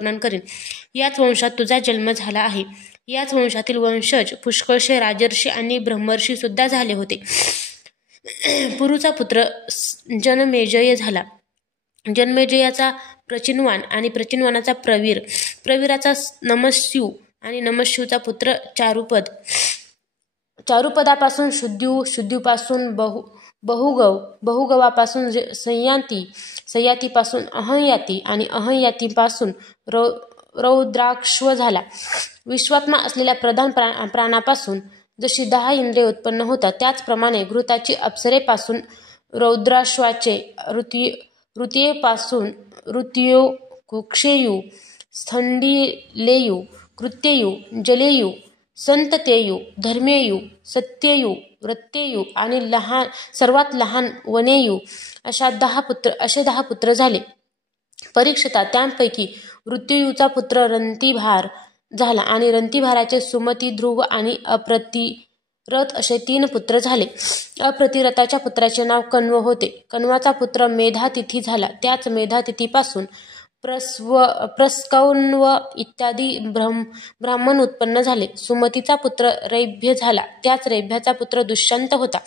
वर्णन करेन. याच वंशात तुझा जन्म झाला आहे. याच वंशातील वंशज पुष्कळशे राजर्षी आणि ब्रह्मर्षी सुद्धा झाले होते. पुरुचा पुत्र जनमेजय झाला. जन्मेजयाचा प्रचिनवान आणि प्रचिनवानाचा प्रवीर, प्रवीराचा नमस्यू आणि नमस्यूचा पुत्र चारुपद, चारुपदापासून शुद्यू, शुद्यूपासून बहुगव, बहुगवापासून संयाती, संयातीपासून अहंयाती आणि अहंयातीपासून रौद्राक्ष झाला. विश्वात्मा असलेल्या प्रधान प्राणापासून जशी 10 इंद्रिये उत्पन्न होतात त्याचप्रमाणे घृताची अप्सरेपासून रौद्राश्वाचे, ऋतयेपासून ऋतयो, कुक्षेयू, स्थंडिलेयू, कृत्ययू, जलेयू, संततेयू, धर्मेयू, सत्ययू, वृत्तेयू आणि सर्वात लहान वनेयू असे 10 पुत्र झाले. परीक्षिता त्यांपैकी ऋतयूचा पुत्र रंतिभार झाला आणि रंतिभाराचे सुमती, ध्रुव आणि अप्रतिरथ असे 3 पुत्र झाले. अप्रतिरथाच्या पुत्राचे नाव कण्व होते. कण्वाचा पुत्र मेधातिथी झाला. त्याच मेधातिथीपासून प्रस्कौन्व इत्यादी ब्राह्मण उत्पन्न झाले. सुमतीचा पुत्र रैभ्य झाला. त्याच रैभ्याचा पुत्र दुष्यंत होता.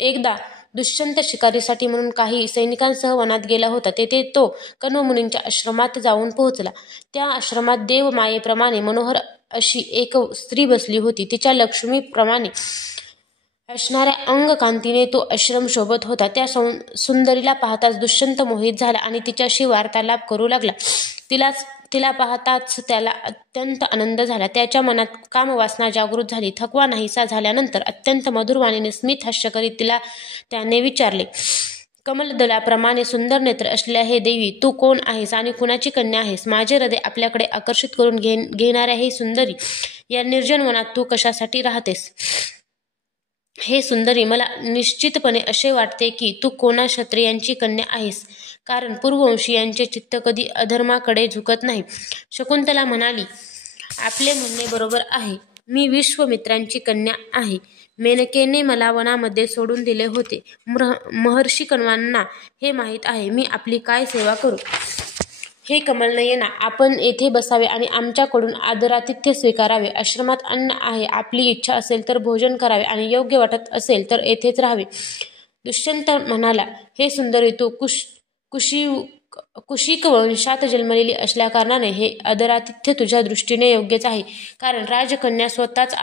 एकदा दुष्यंत शिकारीसाठी म्हणून काही सैनिकांसह वनात गेला होता. तेथे तो कण्व मुनींच्या आश्रमात जाऊन पोहोचला. त्या आश्रमात देवमायेप्रमाणे मनोहर अशी एक स्त्री बसली होती. तिच्या लक्ष्मीप्रमाणे असणाऱ्या अंगकांतीने तो आश्रम शोभत होता. त्या सुंदरीला पाहताच दुष्यंत मोहित झाला आणि तिच्याशी वार्तालाप करू लागला. तिला पाहताच त्याला अत्यंत आनंद झाला. त्याच्या मनात कामवासना जागृत झाली. थकवा नाहीसा झाल्यानंतर अत्यंत मधुरवाणीने स्मित हास्य करीत तिला त्याने विचारले, कमलदलाप्रमाणे सुंदर नेत्र असलेल्या हे देवी, तू कोण आहेस आणि कुणाची कन्या आहेस? माझे हृदय आपल्याकडे आकर्षित करून घेणाऱ्या हे सुंदरी, या निर्जन वनात तू कशासाठी राहतेस? हे सुंदरी, मला निश्चितपणे असे वाटते की तू कोणा क्षत्रियांची कन्या आहेस, कारण पूर्ववंशीयांचे चित्त कधी अधर्माकडे झुकत नाही. शकुंतला म्हणाली, आपले म्हणणे बरोबर आहे. मी विश्वामित्रांची कन्या आहे. मेनकेने मला वनामध्ये सोडून दिले होते. महर्षी कण्वांना हे माहीत आहे. मी आपली काय सेवा करू? हे कमलनयना, आपण येथे बसावे आणि आमच्याकडून आदरातिथ्य स्वीकारावे. आश्रमात अन्न आहे. आपली इच्छा असेल तर भोजन करावे आणि योग्य वाटत असेल तर येथेच राहावे. दुष्यंत म्हणाला, हे सुंदरी, तू कुशिक वंशात जन्मलेली असल्याकारणाने हे आदरातिथ्य तुझ्या दृष्टीने योग्यच आहे. कारण राजकन्या स्वतःच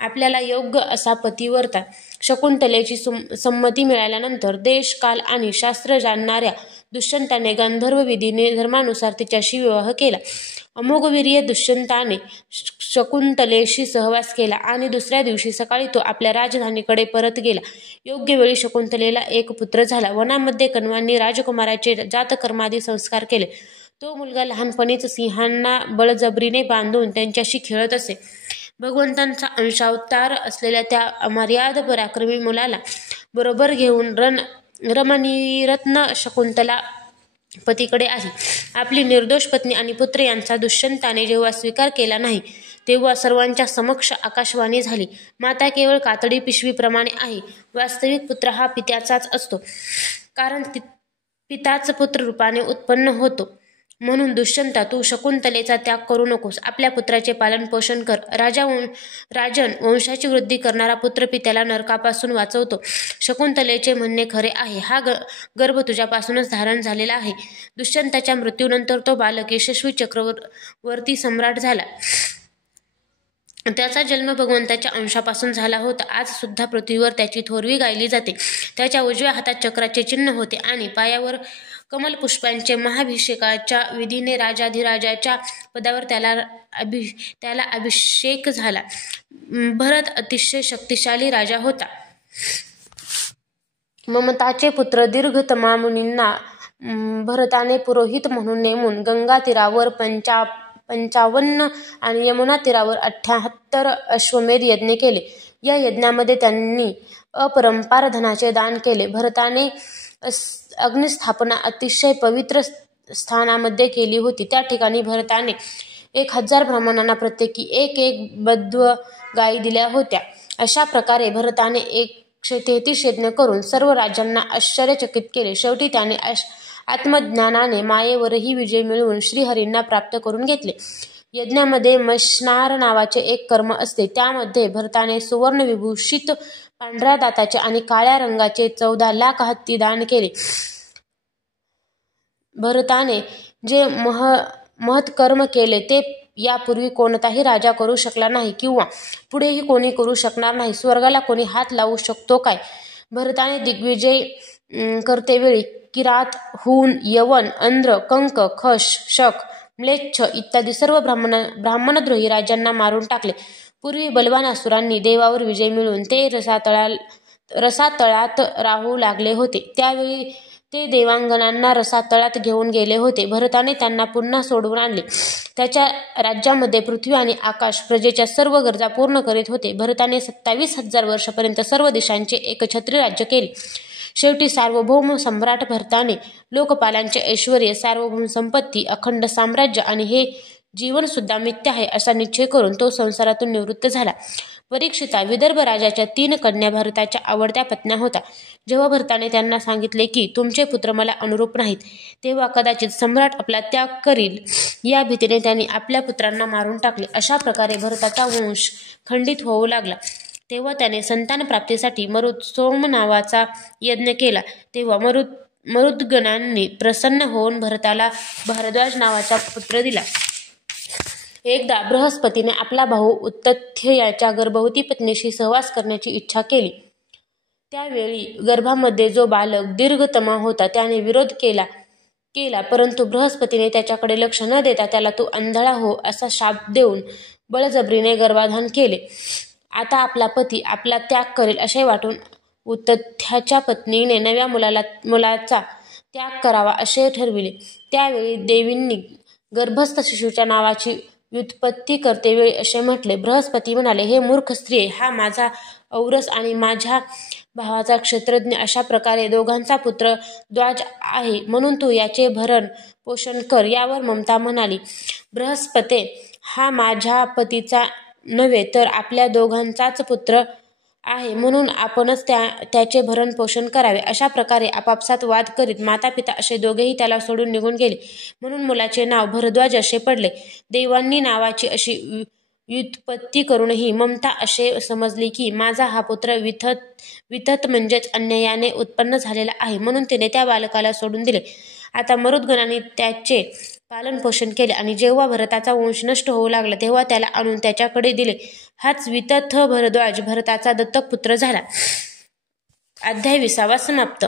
आपल्याला योग्य असा पती वरतात. शकुंतलेची संमती मिळाल्यानंतर देश, काल आणि शास्त्र जाणणाऱ्या दुष्यंताने गांधर्व विधीने धर्मानुसार तिच्याशी विवाह केला. अमोघवीर्य दुष्यंताने शकुंतलेशी सहवास केला आणि दुसऱ्या दिवशी सकाळी तो आपल्या राजधानीकडे परत गेला. योग्य वेळी शकुंतलेला एक पुत्र झाला. वनामध्ये कण्वांनी राजकुमाराचे जातकर्मादी संस्कार केले. तो मुलगा लहानपणीच सिंहांना बळजबरीने बांधून त्यांच्याशी खेळत असे. भगवंतांचा अंशावतार असलेल्या त्या अमर्याद पराक्रमी मुलाला बरोबर घेऊन रमणीरत्न शकुंतला पतीकडे आली. आपली निर्दोष पत्नी आणि पुत्र यांचा दुष्यंताने जेव्हा स्वीकार केला नाही तेव्हा सर्वांच्या समक्ष आकाशवाणी झाली. माता केवळ कातडी पिशवीप्रमाणे आहे. वास्तविक पुत्र हा पित्याचाच असतो, कारण पिताच पुत्र रूपाने उत्पन्न होतो. म्हणून दुष्यंता, तू शकुंतलेचा त्याग करू नकोस. आपल्या पुत्राचे पालन पोषण कर. राजन, वंशाची वृद्धी करणारा पुत्र पित्याला नरकापासून वाचवतो. शकुंतलेचे म्हणणे खरे आहे. हा गर्भ तुझ्यापासूनच धारण झालेला आहे. दुष्यंताच्या मृत्यूनंतर तो बालक यशस्वी चक्रवर्ती सम्राट झाला. त्याचा जन्म भगवंताच्या अंशापासून झाला होता. आज सुद्धा पृथ्वीवर त्याची थोरवी गायली जाते. त्याच्या उजव्या हातात चक्राचे चिन्ह होते आणि पायावर कमलपुष्पांचे. महाभिषेकाच्या विधीने राजाधिराजाच्या पदावर त्याला अभिषेक झाला. भरत अतिशय शक्तिशाली राजा होता. ममताचे पुत्र दीर्घतमा मुनींना भरताने पुरोहित म्हणून नेमून गंगा तीरावर 55 आणि यमुना तीरावर 78 अश्वमेध यज्ञ केले. या यज्ञामध्ये त्यांनी अपरंपार धनाचे दान केले. भरताने अग्निस्थापना अतिशय पवित्र स्थानामध्ये केली होती. त्या ठिकाणी भरताने 1000 ब्राह्मणांना प्रत्येकी एक बद्ध गायी दिल्या होत्या. अशा प्रकारे भरताने 133 यज्ञ करून सर्व राजांना आश्चर्यचकित केले. शेवटी त्याने आत्मज्ञानाने मायेवरही विजय मिळवून श्रीहरींना प्राप्त करून घेतले. यज्ञामध्ये मशनार नावाचे एक कर्म असते. त्यामध्ये भरताने सुवर्ण विभूषित पांढऱ्या दाताचे आणि काळ्या रंगाचे 14 लाख हत्ती दान केले. भरताने जे महत्कर्म केले ते यापूर्वी कोणताही राजा करू शकला नाही किंवा पुढेही कोणी करू शकणार नाही. स्वर्गाला कोणी हात लावू शकतो काय? भरताने दिग्विजय करतेवेळी किरात, हूण, यवन, अंध्र, कंक, खश, शक, म्लेच्छ इत्यादी सर्व ब्राह्मणद्रोही राजांना मारून टाकले. पूर्वी बलवान असुरांनी देवावर विजय मिळवून ते रसातळात राहू लागले होते. त्यावेळी ते देवांगनांना रसातळात घेऊन गेले होते. भरताने त्यांना पुन्हा सोडवून आणले. त्याच्या राज्यामध्ये पृथ्वी आणि आकाश प्रजेच्या सर्व गरजा पूर्ण करीत होते. भरताने 27,000 वर्षापर्यंत सर्व देशांचे एकछत्री राज्य केले. शेवटी सार्वभौम सम्राट भरताने लोकपालांचे ऐश्वर्य, सार्वभौम संपत्ती, अखंड साम्राज्य आणि हे जीवन सुद्धा मिथ्या आहे असा निश्चय करून तो संसारातून निवृत्त झाला. परीक्षिता विदर्भ राजाच्या 3 कन्या भरताच्या आवडत्या पत्न्या होत्या. जेव्हा भरताने त्यांना सांगितले की तुमचे पुत्र मला अनुरूप नाहीत, तेव्हा कदाचित सम्राट आपला त्याग करील या भीतीने त्यांनी आपल्या पुत्रांना मारून टाकले. अशा प्रकारे भरताचा वंश खंडित होऊ लागला. तेव्हा त्याने संतान प्राप्तीसाठी मरुत्सोम नावाचा यज्ञ केला. तेव्हा मरुद्गणांनी प्रसन्न होऊन भरताला भारद्वाज नावाचा पुत्र दिला. एकदा बृहस्पतीने आपला भाऊ उत्तथ्य याच्या गर्भवती पत्नीशी सहवास करण्याची इच्छा केली. त्यावेळी गर्भामध्ये जो बालक दीर्घतमा होता त्याने विरोध केला परंतु बृहस्पतीने त्याच्याकडे लक्ष न देता त्याला तू आंधळा हो असा शाप देऊन बळजबरीने गर्भाधान केले. आता आपला पती आपला त्याग करेल असे वाटून उत्तथ्याच्या पत्नीने नव्या मुलाचा त्याग करावा असे ठरविले. त्यावेळी देवींनी गर्भस्थ शिशूच्या नावाची व्युत्पत्ती करतेवेळी असे म्हटले. बृहस्पती म्हणाले, हे मूर्ख स्त्रिये, हा माझा औरस आणि माझ्या भावाचा क्षत्रज्ञ अशा प्रकारे दोघांचा पुत्र द्वाज आहे, म्हणून तू याचे भरण पोषण कर. यावर ममता म्हणाली, बृहस्पते, हा माझ्या पतीचा नव्हे तर आपल्या दोघांचाच पुत्र आहे, म्हणून आपणच त्याचे भरण पोषण करावे. अशा प्रकारे आपापसात वाद करीत माता पिता असे दोघेही त्याला सोडून निघून गेले. म्हणून मुलाचे नाव भरद्वाज असे पडले. देवांनी नावाची अशी व्युत्पत्ती करूनही ममता असे समजली की माझा हा पुत्र वितत म्हणजेच अन्यायाने उत्पन्न झालेला आहे, म्हणून तिने त्या बालकाला सोडून दिले. आता मरुद्गणांनी त्याचे पालन पोषण केले आणि जेव्हा भरताचा वंश नष्ट होऊ लागला तेव्हा त्याला आणून त्याच्याकडे दिले. हाच वितथ भरद्वाज भरताचा दत्तक पुत्र झाला. अध्याय 20 समाप्त.